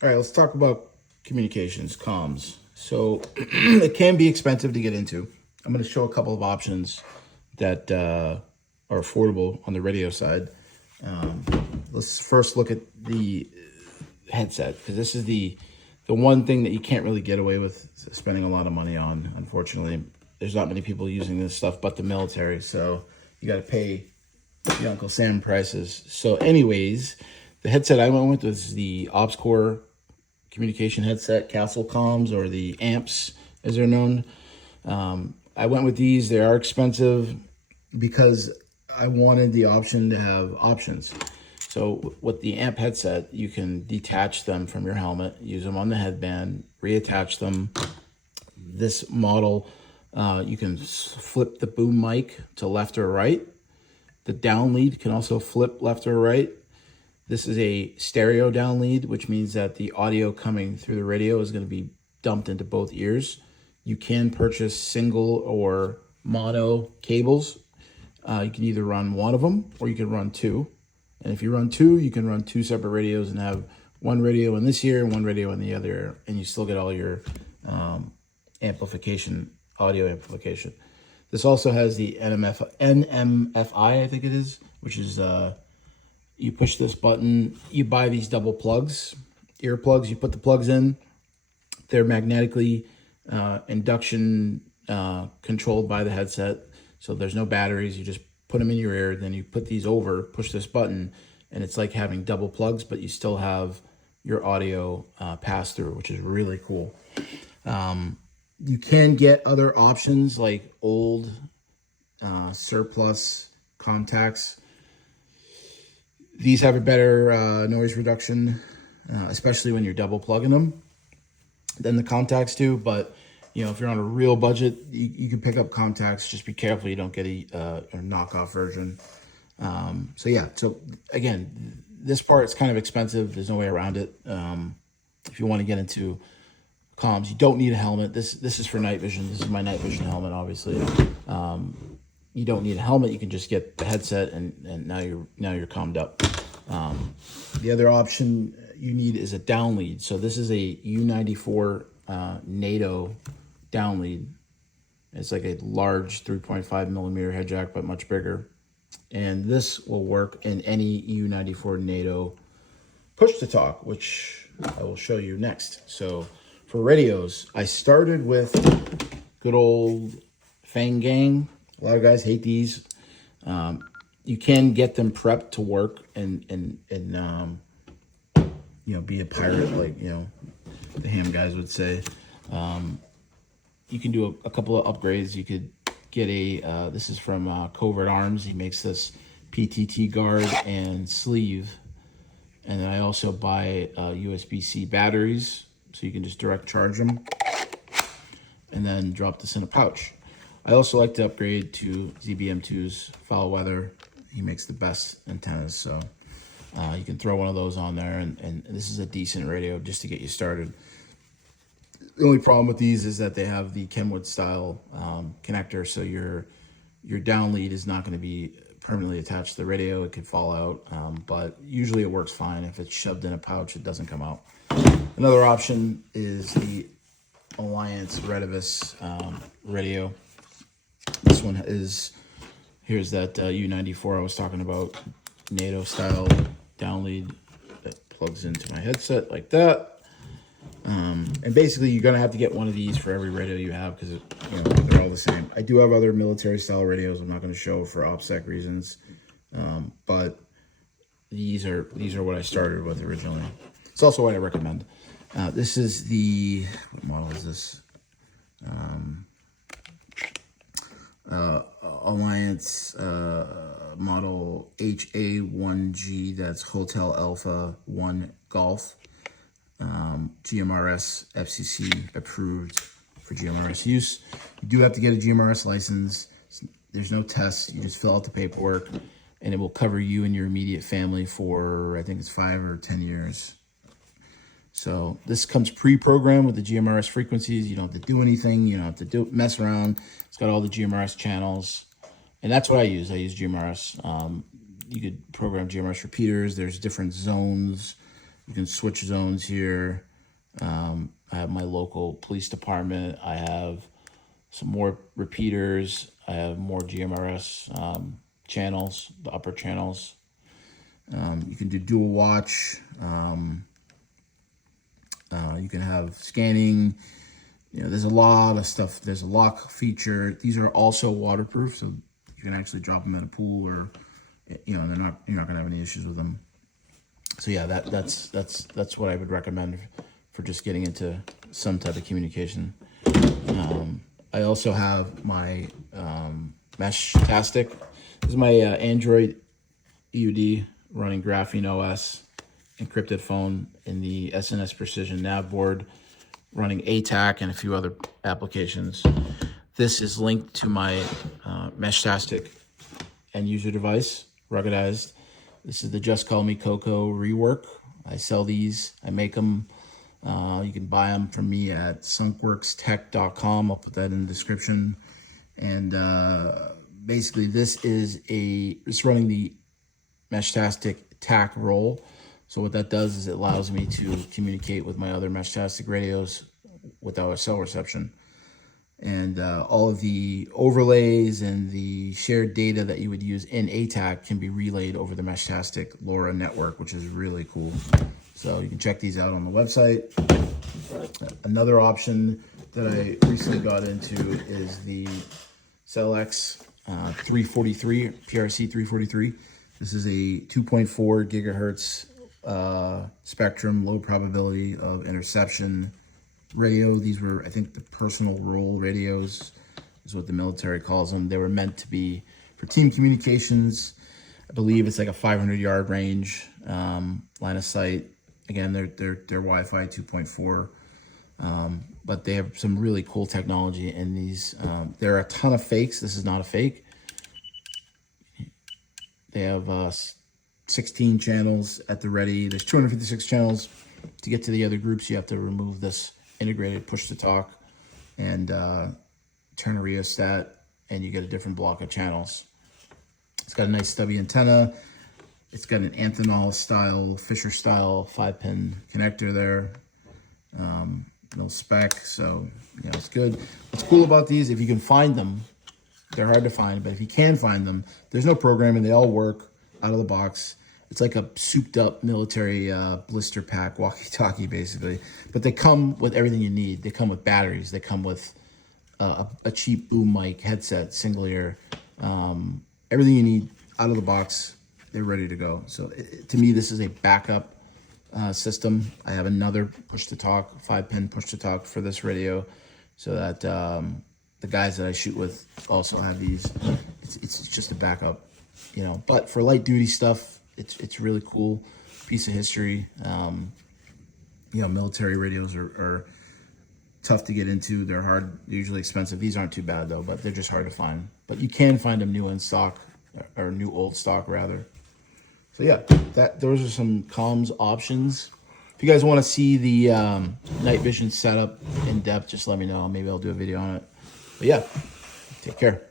All right, let's talk about communications, comms. So it can be expensive to get into. I'm going to show a couple of options that are affordable on the radio side. Let's first look at the headset, because this is the one thing that you can't really get away with spending a lot of money on. Unfortunately, there's not many people using this stuff but the military, so you got to pay the Uncle Sam prices. So anyways, the headset I went with was the OpsCore communication headset, Castle Comms, or the amps as they're known. I went with these. They are expensive because I wanted the option to have options. So with the amp headset, you can detach them from your helmet, use them on the headband, reattach them. This model, you can flip the boom mic to left or right. The down lead can also flip left or right. This is a stereo down lead, which means that the audio coming through the radio is going to be dumped into both ears. You can purchase single or mono cables. You can either run one of them or you can run two. And if you run two, you can run two separate radios and have one radio in this ear and one radio in the other ear, and you still get all your amplification, audio amplification. This also has the NMFI, I think it is, which is you push this button, you buy these double plugs, earplugs, you put the plugs in. They're magnetically induction controlled by the headset, so there's no batteries. You just put them in your ear, then you put these over, push this button, and it's like having double plugs, but you still have your audio pass through, which is really cool. You can get other options like old surplus contacts. These have a better noise reduction, especially when you're double plugging them, than the contacts do. But you know, if you're on a real budget, you can pick up contacts. Just be careful you don't get a knockoff version. So yeah, so again, this part is kind of expensive. There's no way around it. If you want to get into comms, you don't need a helmet. This is for night vision. This is my night vision helmet, obviously. You don't need a helmet. You can just get the headset, and now you're calmed up. The other option you need is a down lead. So this is a U94 NATO down lead. It's like a large 3.5 millimeter head jack, but much bigger. And this will work in any U94 NATO push to talk, which I will show you next. So for radios, I started with good old Fang Gang. A lot of guys hate these. You can get them prepped to work and you know, be a pirate, like, you know, the ham guys would say. You can do a couple of upgrades. You could get a, this is from Covert Arms. He makes this PTT guard and sleeve. And then I also buy USB-C batteries, so you can just direct charge them and then drop this in a pouch. I also like to upgrade to ZBM2's foul weather. He makes the best antennas, so you can throw one of those on there, and this is a decent radio just to get you started. The only problem with these is that they have the Kenwood style connector, so your down lead is not going to be permanently attached to the radio. It could fall out, but usually it works fine. If it's shoved in a pouch, it doesn't come out. Another option is the Alliance Redivus radio. This one is, here's that U94 I was talking about, NATO style down lead that plugs into my headset like that. And basically you're gonna have to get one of these for every radio you have, because you know, they're all the same. I do have other military style radios I'm not going to show for OPSEC reasons, but these are what I started with originally. It's also what I recommend. This is the, what model is this? Alliance model HA1G, that's Hotel Alpha 1 Golf. GMRS FCC approved for GMRS use. You do have to get a GMRS license. There's no tests. You just fill out the paperwork, and it will cover you and your immediate family for, I think it's 5 or 10 years. So this comes pre-programmed with the GMRS frequencies. You don't have to do anything. You don't have to mess around. It's got all the GMRS channels, and that's what I use. I use GMRS. You could program GMRS repeaters. There's different zones. You can switch zones here. I have my local police department. I have some more repeaters. I have more GMRS channels, the upper channels. You can do dual watch. You can have scanning. You know, there's a lot of stuff. There's a lock feature. These are also waterproof, so you can actually drop them in a pool, or you know, you're not gonna have any issues with them. So yeah, that's what I would recommend for just getting into some type of communication. I also have my Mesh-tastic. This is my Android EUD running Graphene OS, encrypted phone in the SNS Precision nav board, running ATAC and a few other applications. This is linked to my Mesh-tastic end user device, ruggedized. This is the Just Call Me Coco rework. I sell these, I make them. You can buy them from me at skunkworkstech.com. I'll put that in the description. And basically this is it's running the Mesh-tastic TAC roll. So what that does is it allows me to communicate with my other Mesh-tastic radios without cell reception. And all of the overlays and the shared data that you would use in ATAC can be relayed over the Mesh-tastic LoRa network, which is really cool. So you can check these out on the website. Another option that I recently got into is the CellX 343, PRC 343. This is a 2.4 gigahertz spectrum, low probability of interception radio. These were, I think, the personal role radios is what the military calls them. They were meant to be for team communications. I believe it's like a 500-yard range, line of sight. Again, they're Wi-Fi 2.4, but they have some really cool technology in these. There are a ton of fakes. This is not a fake. They have 16 channels at the ready. There's 256 channels. To get to the other groups, you have to remove this integrated push-to-talk and turn a rheostat, and you get a different block of channels. It's got a nice stubby antenna. It's got an Amphenol style, Fisher style 5-pin connector there. No spec, so yeah, it's good. What's cool about these, if you can find them, they're hard to find, but if you can find them, there's no programming. They all work out of the box. It's like a souped up military blister pack walkie-talkie, basically. But they come with everything you need. They come with batteries. They come with a cheap boom mic, headset, single ear. Everything you need out of the box. They're ready to go. So to me, this is a backup system. I have another push-to-talk, 5-pin push-to-talk for this radio, so that the guys that I shoot with also have these. It's just a backup, you know. But for light duty stuff, it's really cool. Piece of history. You know, military radios are tough to get into. They're hard, usually expensive. These aren't too bad though, but they're just hard to find. But you can find them new in stock, or new old stock rather. So yeah, those are some comms options. If you guys want to see the night vision setup in depth, just let me know. Maybe I'll do a video on it. But yeah, take care.